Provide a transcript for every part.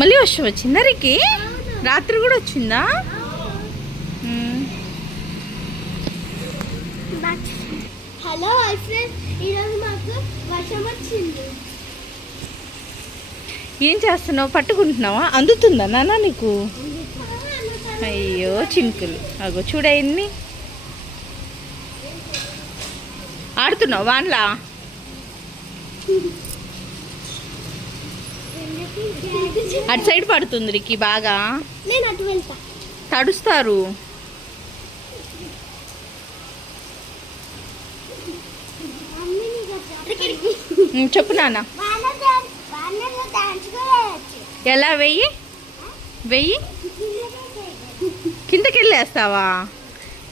మళ్ళీ వర్షం వచ్చిందా రికి? రాత్రి కూడా వచ్చిందా? హలో ఫ్రెండ్స్, ఈరోజు మాకు వర్షం వచ్చింది. ఏం చేస్తున్నావు? పట్టుకుంటున్నావా? అందుతుందా నాన్న నీకు? అయ్యో చినుకులు. అగో చూడ ఎన్ని ఆడుతున్నావు వాన్లా? అటు సైడ్ పడుతుంది రికి బాగా. నేను అటు వెళ్తా. తడుస్తారు. చెప్పు నాన్న. ఎలా వెయ్యి వెయ్యి కిందకి వెళ్ళేస్తావా?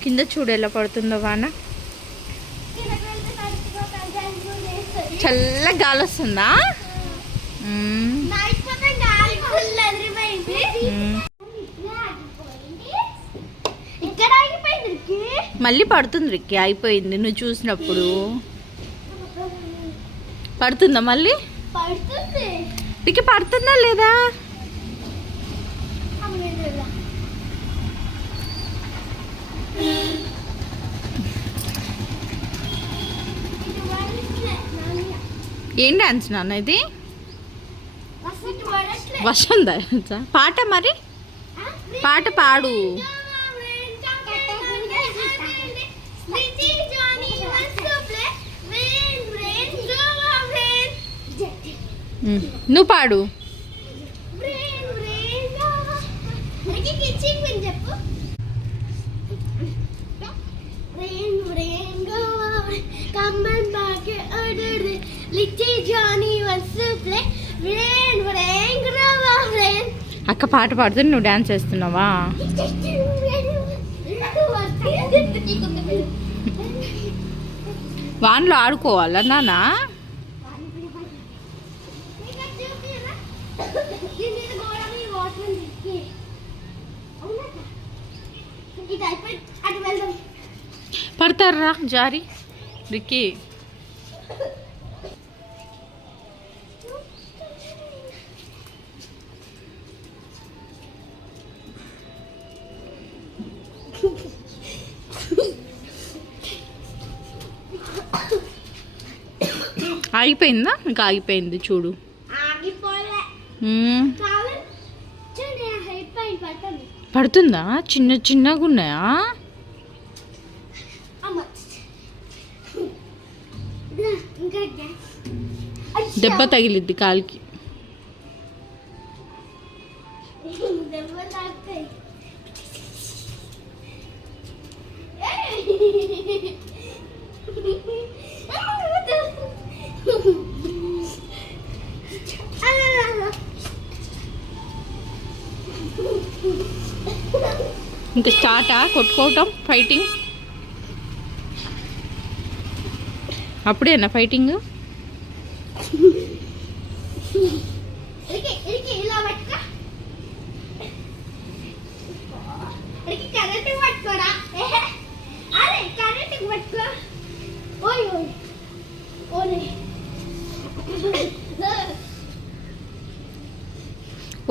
కింద చూడు ఎలా పడుతుందో వాన. చల్ల గాలి వస్తుందా? మళ్ళీ పడుతుంది రిక్కి. అయిపోయింది నువ్వు చూసినప్పుడు. పడుతుందా మళ్ళీ? రిక్కి పడుతుందా లేదా? ఏం డాన్స్ నాన్న ఇది? వర్షం డాన్సా? పాట మరి పాట పాడు. నువ్వు పాడు. అక్క పాట పాడుతూ నువ్వు డాన్స్ చేస్తున్నావా? వాన్లో ఆడుకోవాలా నాన్న? పడతారా జారి రిక్కి? ఆగిపోయిందా? ఇంకా ఆగిపోయింది చూడు. పడుతుందా? చిన్న చిన్నగా ఉన్నాయా? దెబ్బ తగిలిద్ది కాలికి. ఇంకా స్టార్టా కొట్టుకోవటం, ఫైటింగ్? అప్పుడేనా ఫైటింగ్?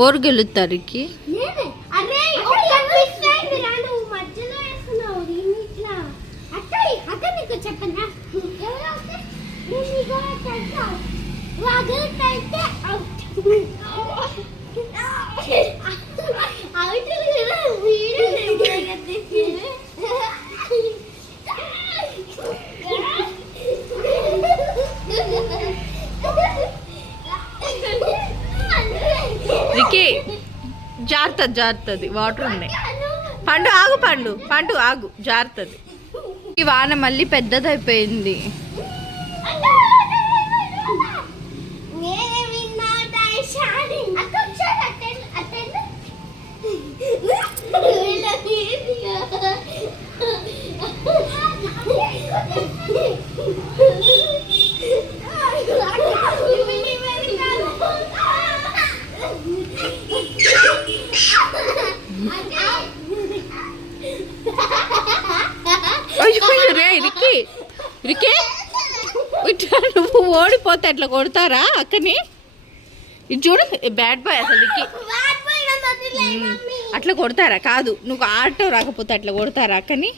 ఓరు గెలుతారికి? చెప్పనా? రిక్కి జారుతుంది. వాటర్ ఉన్నాయి. పండు ఆగు, పండు ఆగు, జారుతుంది. ఈ వాన మళ్ళీ పెద్దదైపోయింది. రికే నువ్వు ఓడిపోతే అట్లా కొడతారా అక్కని? ఇది చూడు బ్యాడ్ బాయ్ అసలు విక్కీ. అట్లా కొడతారా? కాదు, నువ్వు ఆటో రాకపోతే అట్లా కొడతారా అక్కని?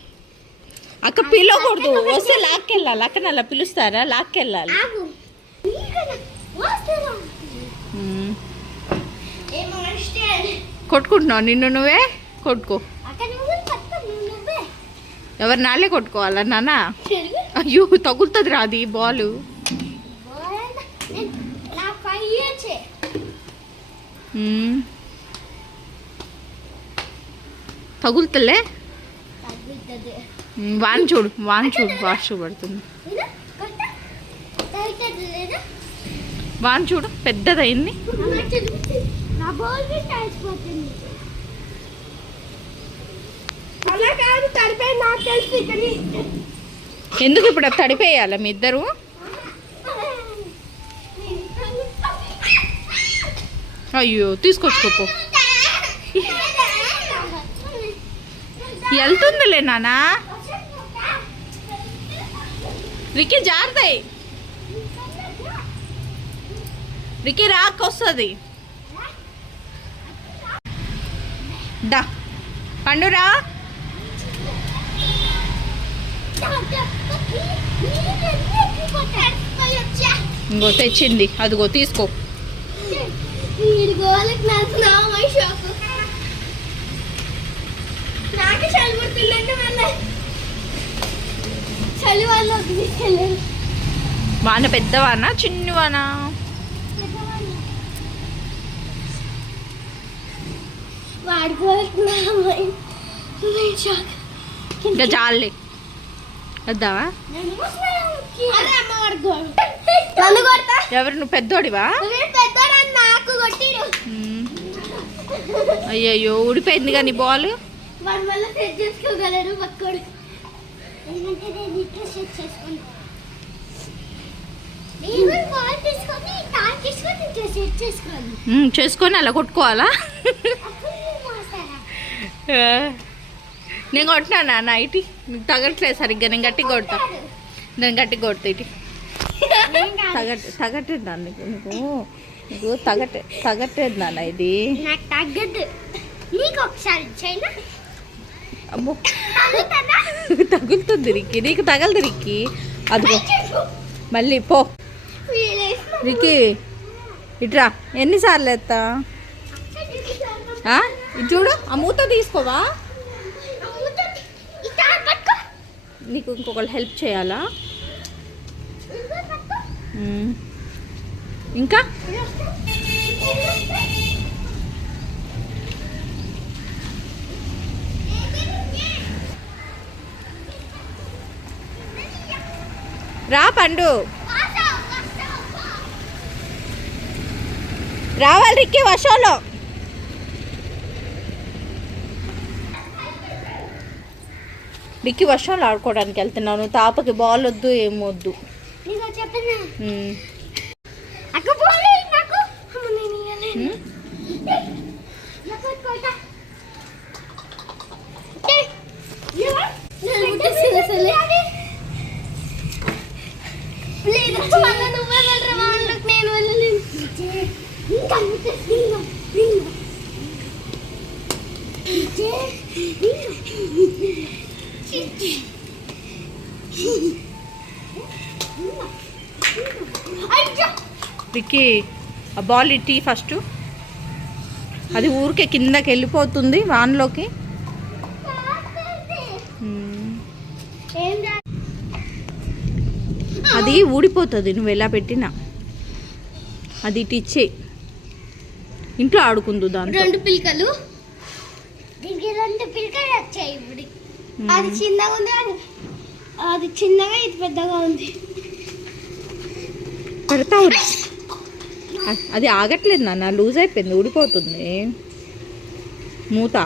అక్క పిలవకూడదు, వస్తే లాక్కెళ్ళాలి. అక్కని అలా పిలుస్తారా? లాక్కెళ్ళాలి. కొట్టుకుంటున్నావు నిన్ను నువ్వే కొట్టుకో. ఎవరి నాళ్ళే కొట్టుకోవాలా నాన్న? అయ్యో తగులుతుంది రాది బాలు. తగులుతలే. వాన్ చూడు వాష్ పడుతుంది. వాన్ చూడు పెద్దదైంది. ఎందుకు ఇప్పుడు తడిపేయాలా మీ ఇద్దరు? అయ్యో తీసుకొచ్చుకోపో. వెళ్తుందిలే నానా. రికీ జారుతాయి. రికీ రాకొస్తుంది. దా పండురా. ఇంకో తెచ్చింది, అదిగో తీసుకో. వాన పెద్దవానా చిన్నవానా? ఇంకా చాలే వద్దావా? ఎవరు నువ్వు పెద్దోడివా? అయ్యయ్యో ఊడిపోయింది కానీ బాల్. చేసుకొని అలా కొట్టుకోవాలా? నేను కొట్టినా నాన్న ఇటీ. నీకు తగట్లేదు సరిగ్గా. నేను గట్టిగా కొడతా. ఇటీ తగట్టేది నాన్న. నీకు తగట్టేది నాన్న. ఇది అమ్మో తగులుతుంది రిక్కి. నీకు తగలదు రిక్కి. అదిగో మళ్ళీ పో రిక్కి. ఇట్రా ఎన్నిసార్లు ఎత్తా? ఇది చూడు, ఆ మూత తీసుకోవా? నీకు ఇంకొకరు హెల్ప్ చేయాలా? ఇంకా రా పండు. రావాలి రిక్కి వర్షంలో. రిక్కి వర్షంలో ఆడుకోవడానికి వెళ్తున్నావు. నువ్వు తాపకి బాల్ వద్దు ఏం వద్దు. విక్కీ ఆ బాల్ ఇట్టి ఫస్ట్. అది ఊరికే కిందకి వెళ్ళిపోతుంది వాన్లోకి. అది ఊడిపోతుంది నువ్వు ఎలా పెట్టినా. అది ఇటు ఇచ్చే ఇంట్లో ఆడుకుందు. దాంట్లో 2 పిల్కలు వచ్చాయి. ఇప్పుడు అది చిన్నగా ఉంది, అది చిన్నగా ఇది పెద్దగా ఉంది. పెడతావు. అది ఆగట్లేదు నాన్న, లూజ్ అయిపోయింది, ఊడిపోతుంది మూత.